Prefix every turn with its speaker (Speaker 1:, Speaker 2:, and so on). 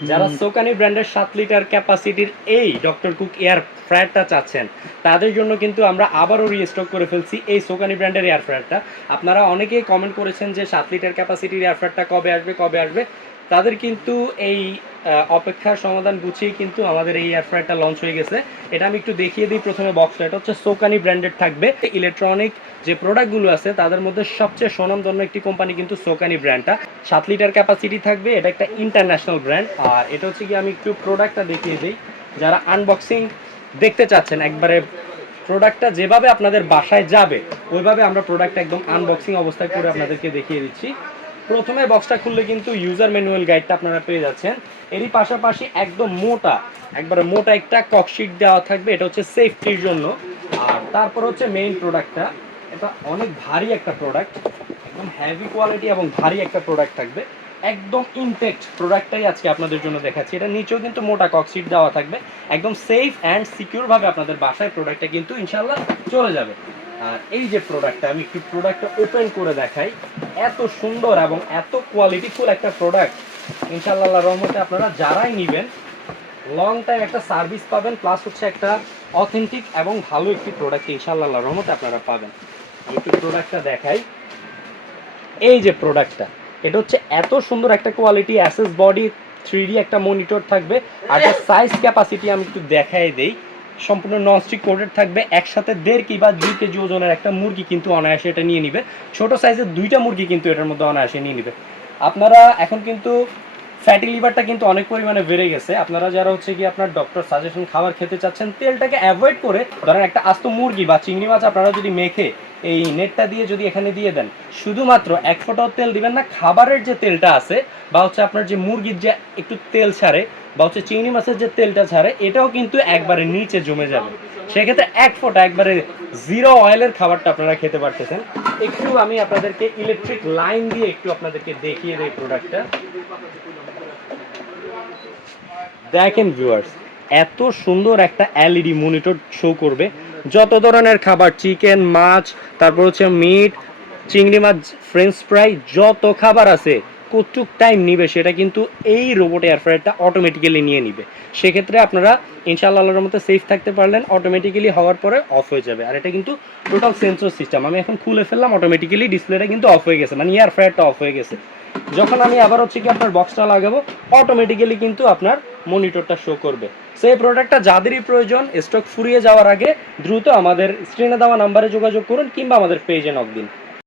Speaker 1: যারা সোকানি ব্র্যান্ডের সাত লিটার ক্যাপাসিটির এই ডক্টর কুক এয়ার ফ্রায়ারটা চাচ্ছেন তাদের জন্য কিন্তু আমরা আবারও রিস্টক করে ফেলছি এই সোকানি ব্র্যান্ডের এয়ার ফ্রায়ারটা। আপনারা অনেকেই কমেন্ট করেছেন যে সাত লিটার ক্যাপাসিটির এয়ার ফ্রায়ারটা কবে আসবে কবে আসবে। তাদের কিন্তু এই অপেক্ষার সমাধান গুছিয়ে কিন্তু আমাদের এই এয়ার ফ্রায়ারটা লঞ্চ হয়ে গেছে। এটা আমি একটু দেখিয়ে দিই প্রথমে বক্সটা এটা হচ্ছে সোকানি ব্র্যান্ডেড থাকবে। ইলেকট্রনিক যে প্রোডাক্টগুলো আছে, তাদের মধ্যে সবচেয়ে স্বনামধন্য একটি কোম্পানি কিন্তু সোকানি ব্র্যান্ডটা সাত লিটার ক্যাপাসিটি থাকবে, এটা একটা ইন্টারন্যাশনাল ব্র্যান্ড আর এটা হচ্ছে কি আমি একটু প্রোডাক্টটা দেখিয়ে দিই। যারা আনবক্সিং দেখতে চাচ্ছেন, একবারে প্রোডাক্টটা যেভাবে আপনাদের বাসায় যাবে, ওইভাবে আমরা প্রোডাক্টটা একদম আনবক্সিং অবস্থায় করে আপনাদেরকে দেখিয়ে দিচ্ছি। প্রথমে বক্সটা খুললে কিন্তু ইউজার ম্যানুয়াল গাইডটা আপনারা পেয়ে যাচ্ছেন। এরই পাশাপাশি একদম মোটা, একবারে মোটা একটা ককশিট দেওয়া থাকবে, এটা হচ্ছে সেফটির জন্য। আর তারপর হচ্ছে মেইন প্রোডাক্টটা এটা অনেক ভারী একটা প্রোডাক্ট একদম হেভি কোয়ালিটি এবং ভারী একটা প্রোডাক্ট থাকবে। একদম ইনটেক্ট প্রোডাক্টটাই আজকে আপনাদের জন্য দেখাচ্ছি। এটা নিচেও কিন্তু মোটা ককশিট দেওয়া থাকবে। একদম সেফ অ্যান্ড সিকিউরভাবে আপনাদের বাসায় প্রোডাক্টটা কিন্তু ইনশাল্লাহ চলে যাবে। আর এই যে প্রোডাক্টটা আমি একটু প্রোডাক্টটা ওপেন করে দেখাই। এত সুন্দর এবং এত কোয়ালিটিফুল একটা প্রোডাক্ট ইনশাল্লাহ রহমতে আপনারা যারাই নেবেন লং টাইম একটা সার্ভিস পাবেন প্লাস হচ্ছে একটা অথেন্টিক এবং ভালো একটি প্রোডাক্ট ইনশাল্লাহ রহমতে আপনারা পাবেন। একটু প্রোডাক্টটা দেখাই। এই যে প্রোডাক্টটা এটা হচ্ছে এত সুন্দর একটা কোয়ালিটি অ্যাসেস বডি থ্রি একটা মনিটর থাকবে। আর সাইজ ক্যাপাসিটি আমি একটু দেখাই দেই। সম্পূর্ণ ননস্টিক কোটেড থাকবে, একসাথে দেড় কি বা দুই কেজি ওজনের একটা মুরগি কিন্তু অনায়াসে এটা নিয়ে নিবে। ছোট সাইজের দুইটা মুরগি কিন্তু এটার মধ্যে অনায়াসে নিয়ে নিবে। আপনারা এখন কিন্তু ফ্যাটি লিভারটা কিন্তু অনেক পরিমাণে বেড়ে গেছে। আপনারা যারা হচ্ছে কি আপনার ডক্টর সাজেশন খাবার খেতে চাচ্ছেন, তেলটাকে অ্যাভয়েড করে ধরেন একটা আস্ত মুরগি বা চিংড়ি মাছ আপনারা যদি মেখে এই নেটটা দিয়ে যদি এখানে দিয়ে দেন, শুধুমাত্র এক ফোঁটাও তেল দিবেন না, খাবারের যে তেলটা আছে বা হচ্ছে আপনার যে মুরগির যে একটু তেল ছাড়ে বা হচ্ছে চিংড়ি মাছের যে তেলটা ছাড়ে, এটাও কিন্তু একবারে নিচে জমে যাবে। সেক্ষেত্রে এক ফোঁটা একবারে জিরো অয়েলের খাবারটা আপনারা খেতে পারতেছেন। একটু আমি আপনাদেরকে ইলেকট্রিক লাইন দিয়ে একটু আপনাদেরকে দেখিয়ে দেই প্রোডাক্টটা দেখেন ভিউয়ার্স এত সুন্দর একটা এলইডি মনিটর শো করবে। যত ধরনের খাবার, চিকেন, মাছ, তারপর হচ্ছে মিট চিংড়ি মাছ ফ্রেঞ্চ ফ্রাই যত খাবার আছে, কতটুক টাইম নিবে সেটা কিন্তু এই রোবট এয়ার ফ্রায়ারটা অটোমেটিক্যালি নিয়ে নিবে। সেক্ষেত্রে আপনারা ইনশাআল্লাহ আল্লাহর মতো সেফ থাকতে পারলেন অটোমেটিক্যালি হওয়ার পরে অফ হয়ে যাবে। আর এটা কিন্তু টোটাল সেন্সর সিস্টেম আমি এখন খুলে ফেললাম অটোমেটিক্যালি ডিসপ্লেটা কিন্তু অফ হয়ে গেছে মানে এয়ার ফ্রায়ারটা অফ হয়ে গেছে। যখন আমি আবার হচ্ছে কি আপনার বক্সটা লাগাবো অটোমেটিক্যালি কিন্তু আপনার মনিটরটা শো করবে। সো এই প্রোডাক্টটা যাদেরই প্রয়োজন স্টক ফুরিয়ে যাওয়ার আগে দ্রুত আমাদের স্ক্রিনে দেওয়া নাম্বারে যোগাযোগ করুন কিংবা আমাদের পেজে নক দিন।